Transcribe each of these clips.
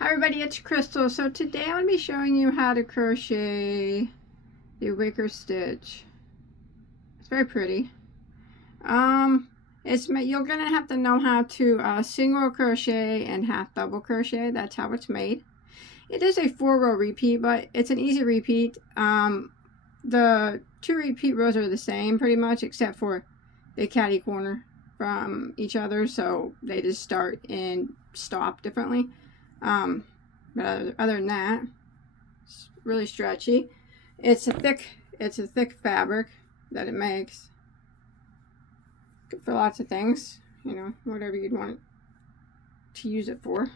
Hi everybody, it's Crystal. So today I'm going to be showing you how to crochet the Wicker stitch. It's very pretty. You're going to have to know how to single crochet and half double crochet. That's how it's made. It is a 4-row repeat, but it's an easy repeat. The 2 repeat rows are the same pretty much, except for they catty corner from each other, so they just start and stop differently. But other than that, it's really stretchy. It's a thick fabric that it makes. Good for lots of things, you know, whatever you'd want to use it for.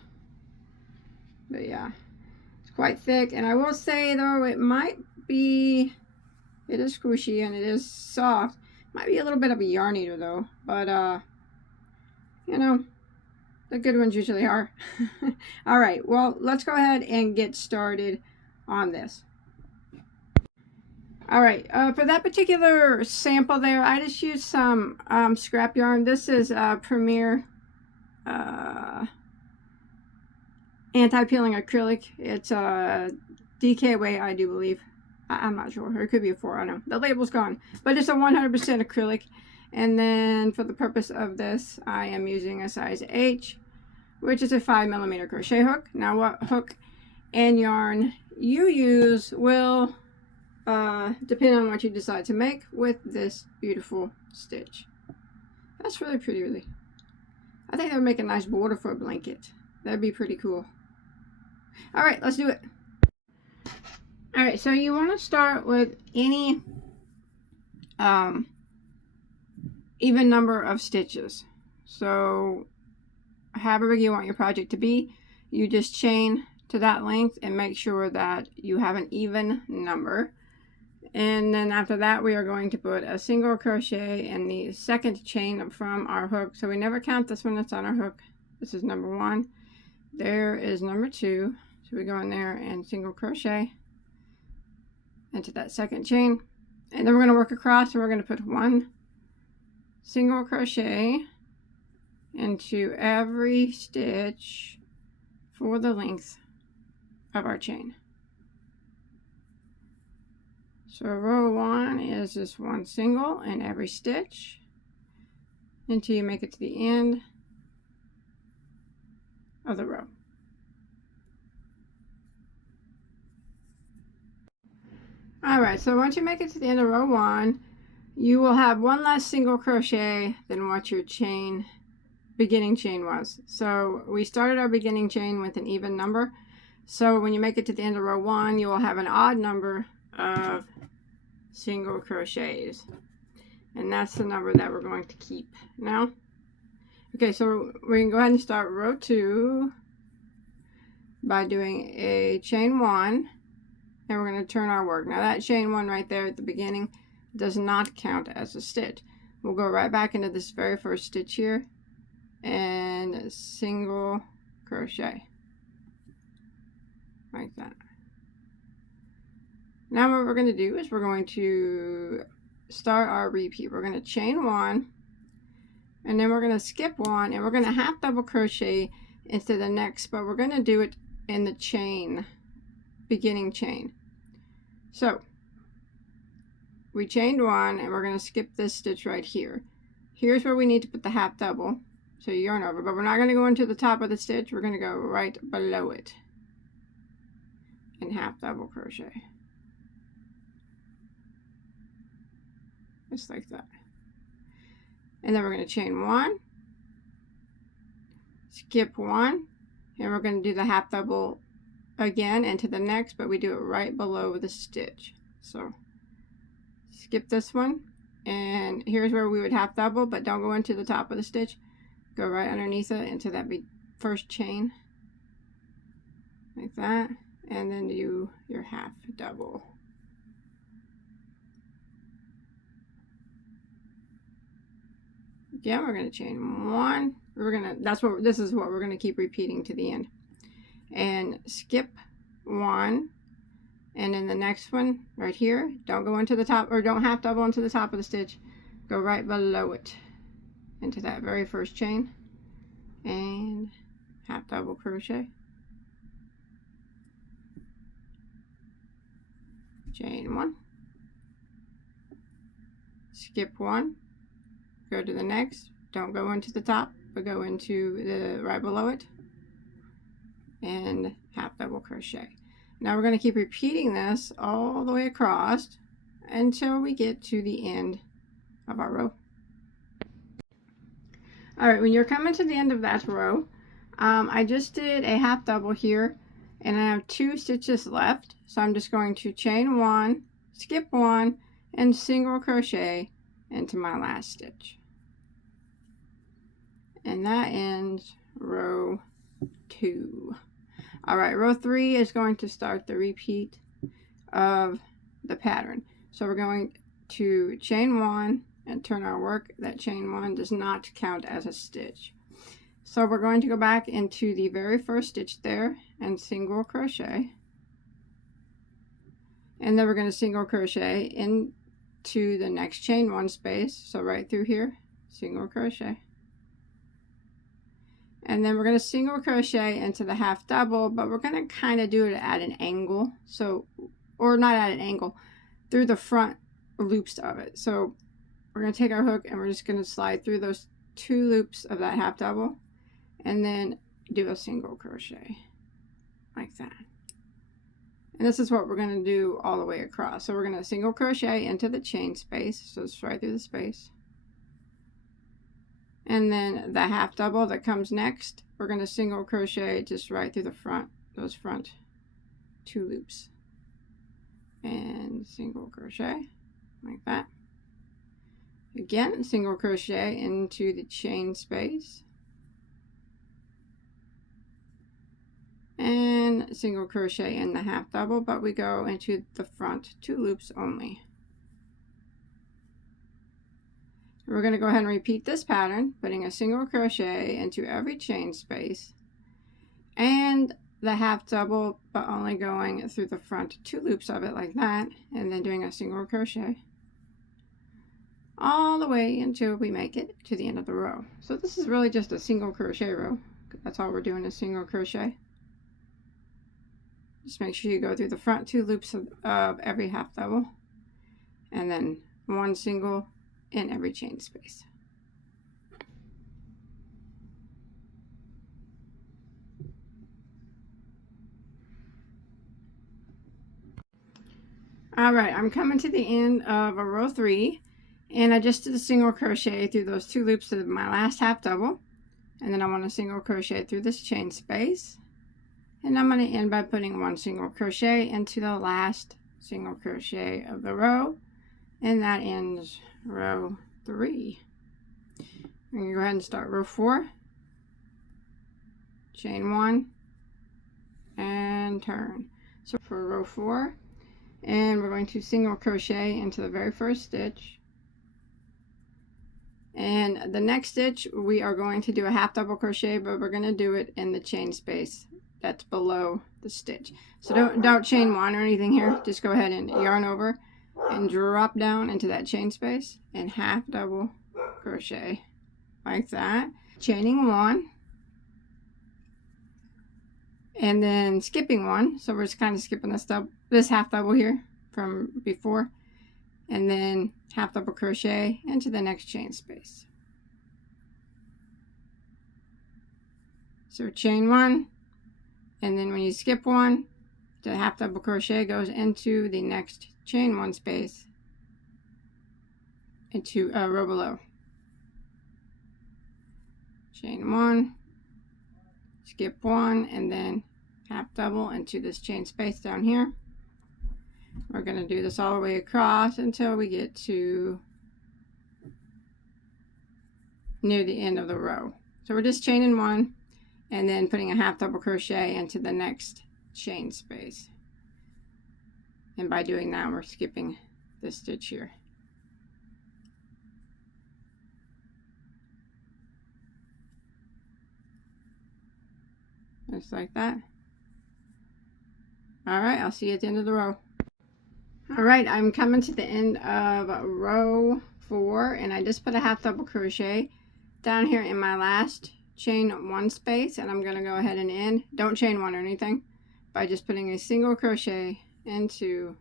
But yeah, it's quite thick, and I will say though, it is squishy and it is soft. Might be a little bit of a yarn eater though, but you know, the good ones usually are. All right, well, let's go ahead and get started on this. All right, for that particular sample there, I just used some scrap yarn. This is Premier anti-peeling acrylic. It's a DKWay, I do believe. I'm not sure. It could be a 4. I don't know. The label's gone. But it's a 100% acrylic. And then for the purpose of this, I am using a size H, which is a 5mm crochet hook. Now what hook and yarn you use will depend on what you decide to make with this beautiful stitch. That's really pretty, really. I think that would make a nice border for a blanket. That'd be pretty cool. All right, let's do it. All right, so you want to start with any even number of stitches. So however big you want your project to be, you just chain to that length and make sure that you have an even number. And then after that, we are going to put a single crochet in the second chain from our hook. So we never count this one that's on our hook. This is number 1. There is number 2. So we go in there and single crochet into that second chain. And then we're going to work across, and we're going to put 1 single crochet into every stitch for the length of our chain. So row 1 is just 1 single in every stitch until you make it to the end of the row. Alright, so once you make it to the end of row 1, you will have 1 less single crochet than what your beginning chain was. So we started our beginning chain with an even number. So when you make it to the end of row 1, you will have an odd number of single crochets. And that's the number that we're going to keep now. Okay, so we can go ahead and start row 2 by doing a chain 1. And we're going to turn our work. Now that chain 1 right there at the beginning does not count as a stitch. We'll go right back into this very first stitch here and single crochet like that. Now what we're going to do is we're going to start our repeat. We're going to chain 1, and then we're going to skip 1, and we're going to half double crochet into the next, but we're going to do it in the chain, beginning chain. So we chained 1, and we're going to skip this stitch right here. Here's where we need to put the half double, so you yarn over, but we're not going to go into the top of the stitch. We're going to go right below it and half double crochet, just like that. And then we're going to chain 1, skip 1, and we're going to do the half double again into the next, but we do it right below the stitch. So skip this one, and here's where we would half double, but don't go into the top of the stitch. Go right underneath it into that first chain like that, and then do your half double. Again, we're going to chain 1. This is what we're going to keep repeating to the end. And skip 1, and then the next one right here, don't go into the top, or don't half double into the top of the stitch. Go right below it into that very first chain and half double crochet chain 1, skip 1, go to the next, don't go into the top but go into the right below it, and half double crochet. Now we're going to keep repeating this all the way across until we get to the end of our row. Alright, when you're coming to the end of that row, I just did a half double here and I have 2 stitches left, so I'm just going to chain 1, skip 1, and single crochet into my last stitch, and that ends row 2. Alright, row 3 is going to start the repeat of the pattern, so we're going to chain 1 and turn our work. That chain 1 does not count as a stitch, so we're going to go back into the very first stitch there and single crochet, and then we're going to single crochet into the next chain 1 space, so right through here, single crochet, and then we're going to single crochet into the half double, but we're going to kind of do it at an angle, so, or not at an angle, through the front loops of it. So we're going to take our hook and we're just going to slide through those 2 loops of that half double and then do a single crochet like that. And this is what we're going to do all the way across. So we're going to single crochet into the chain space, so it's right through the space, and then the half double that comes next, we're going to single crochet just right through the front, those front 2 loops, and single crochet like that. Again, single crochet into the chain space, and single crochet in the half double, but we go into the front 2 loops only. We're going to go ahead and repeat this pattern, putting a single crochet into every chain space and the half double, but only going through the front 2 loops of it like that, and then doing a single crochet all the way until we make it to the end of the row. So this is really just a single crochet row. That's all we're doing is single crochet. Just make sure you go through the front 2 loops of every half double, and then 1 single in every chain space. Alright, I'm coming to the end of a row 3, and I just did a single crochet through those 2 loops of my last half double, and then I want to single crochet through this chain space, and I'm going to end by putting 1 single crochet into the last single crochet of the row, and that ends row 3. I'm going to go ahead and start row 4, chain 1, and turn. So for row 4, and we're going to single crochet into the very first stitch, and the next stitch we are going to do a half double crochet, but we're going to do it in the chain space that's below the stitch. So don't chain 1 or anything here, just go ahead and yarn over and drop down into that chain space and half double crochet like that, chaining 1 and then skipping 1, so we're just kind of skipping this half double here from before, and then half double crochet into the next chain space. So chain 1, and then when you skip 1, the half double crochet goes into the next chain 1 space into a row below. Chain 1, skip 1, and then half double into this chain space down here. We're going to do this all the way across until we get to near the end of the row. So we're just chaining 1 and then putting a half double crochet into the next chain space, and by doing that we're skipping this stitch here. Just like that. Alright, I'll see you at the end of the row. Alright, I'm coming to the end of row 4, and I just put a half double crochet down here in my last chain 1 space, and I'm going to go ahead and end. Don't chain 1 or anything, by just putting a single crochet into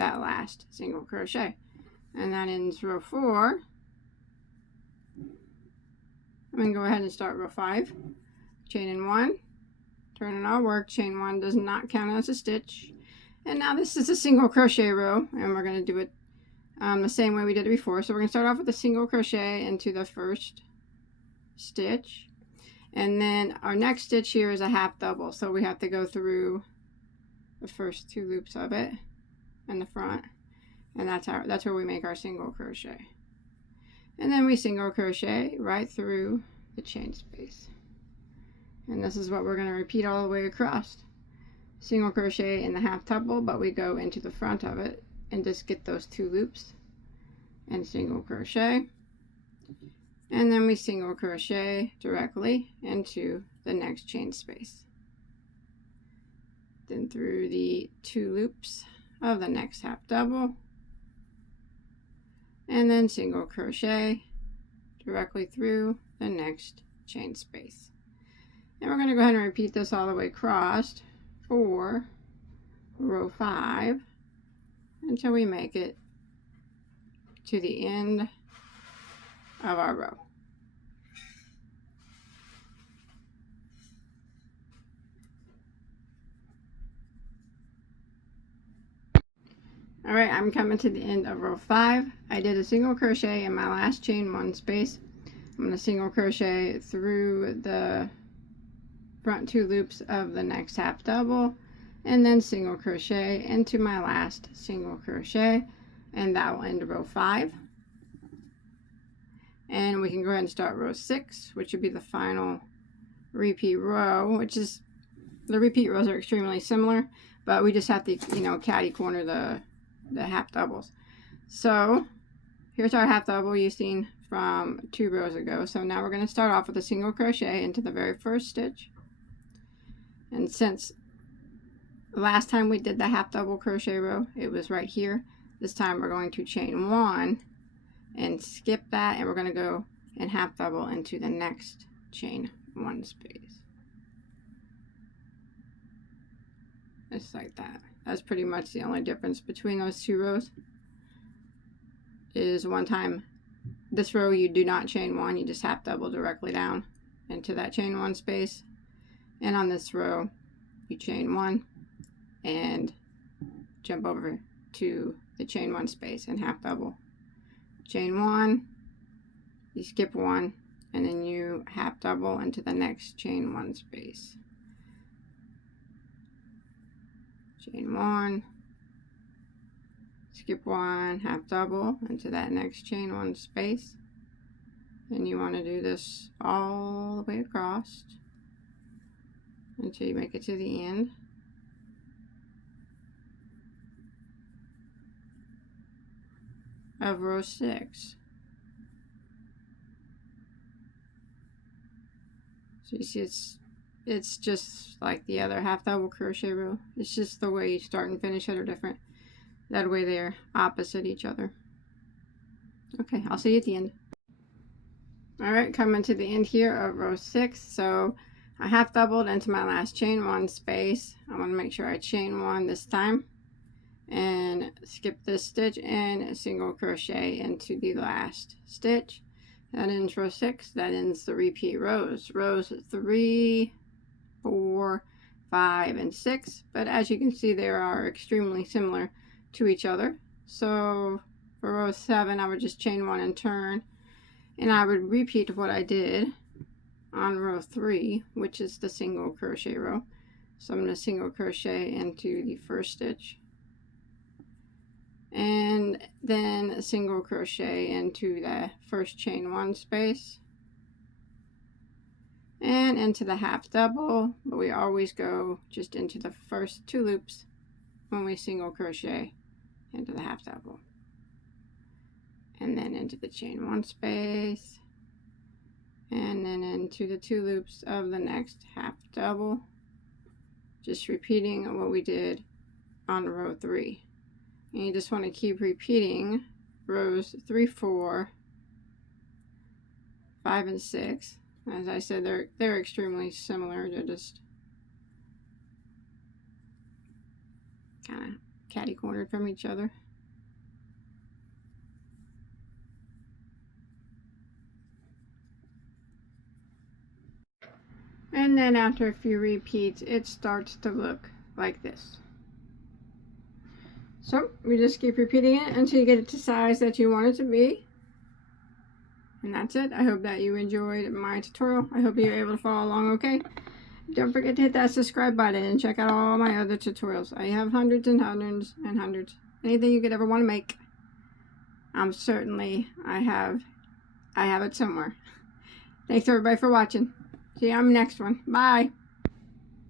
that last single crochet. And that ends row 4. I'm going to go ahead and start row 5. Chain in 1, turn in our work, chain 1 does not count as a stitch. And now this is a single crochet row, and we're going to do it the same way we did it before. So we're going to start off with a single crochet into the first stitch, and then our next stitch here is a half double, so we have to go through the first 2 loops of it in the front, and that's where we make our single crochet. And then we single crochet right through the chain space, and this is what we're going to repeat all the way across. Single crochet in the half double, but we go into the front of it and just get those 2 loops and single crochet, and then we single crochet directly into the next chain space, then through the 2 loops of the next half double, and then single crochet directly through the next chain space. And we're going to go ahead and repeat this all the way across for row 5 until we make it to the end of our row. Alright, I'm coming to the end of row 5. I did a single crochet in my last chain 1 space. I'm going to single crochet through the front 2 loops of the next half double, and then single crochet into my last single crochet, and that will end row 5. And we can go ahead and start row 6, which would be the final repeat row, which is, the repeat rows are extremely similar, but we just have to, you know, catty corner the half doubles. So here's our half double you seen from 2 rows ago. So now we're going to start off with a single crochet into the very first stitch, and since last time we did the half double crochet row, it was right here. This time we're going to chain 1 and skip that, and we're going to go and half double into the next chain 1 space, just like that. That's pretty much the only difference between those 2 rows, is one time this row you do not chain 1, you just half double directly down into that chain 1 space, and on this row you chain 1 and jump over to the chain 1 space and half double, chain 1, you skip 1, and then you half double into the next chain 1 space, chain 1, skip 1, half double into that next chain 1 space, and you want to do this all the way across until you make it to the end. Of row 6. So you see it's just like the other half double crochet row. It's just the way you start and finish it are different. That way they're opposite each other. Okay, I'll see you at the end. Alright, coming to the end here of row 6. So I half doubled into my last chain 1 space. I want to make sure I chain 1 this time, and skip this stitch and single crochet into the last stitch. That ends row 6. That ends the repeat rows. Rows 3, 4, 5, and 6. But as you can see, they are extremely similar to each other. So for row 7, I would just chain 1 and turn, and I would repeat what I did on row 3, which is the single crochet row. So I'm going to single crochet into the first stitch, and then a single crochet into the first chain 1 space and into the half double, but we always go just into the first 2 loops when we single crochet into the half double, and then into the chain 1 space, and then into the 2 loops of the next half double, just repeating what we did on row 3. And you just want to keep repeating rows 3, 4, 5, and 6. As I said, they're extremely similar. They're just kind of catty-cornered from each other. And then after a few repeats, it starts to look like this. So we just keep repeating it until you get it to size that you want it to be. And that's it. I hope that you enjoyed my tutorial. I hope you're able to follow along okay. Don't forget to hit that subscribe button and check out all my other tutorials. I have hundreds and hundreds and hundreds. Anything you could ever want to make. I have it somewhere. Thanks everybody for watching. See you on the next one. Bye.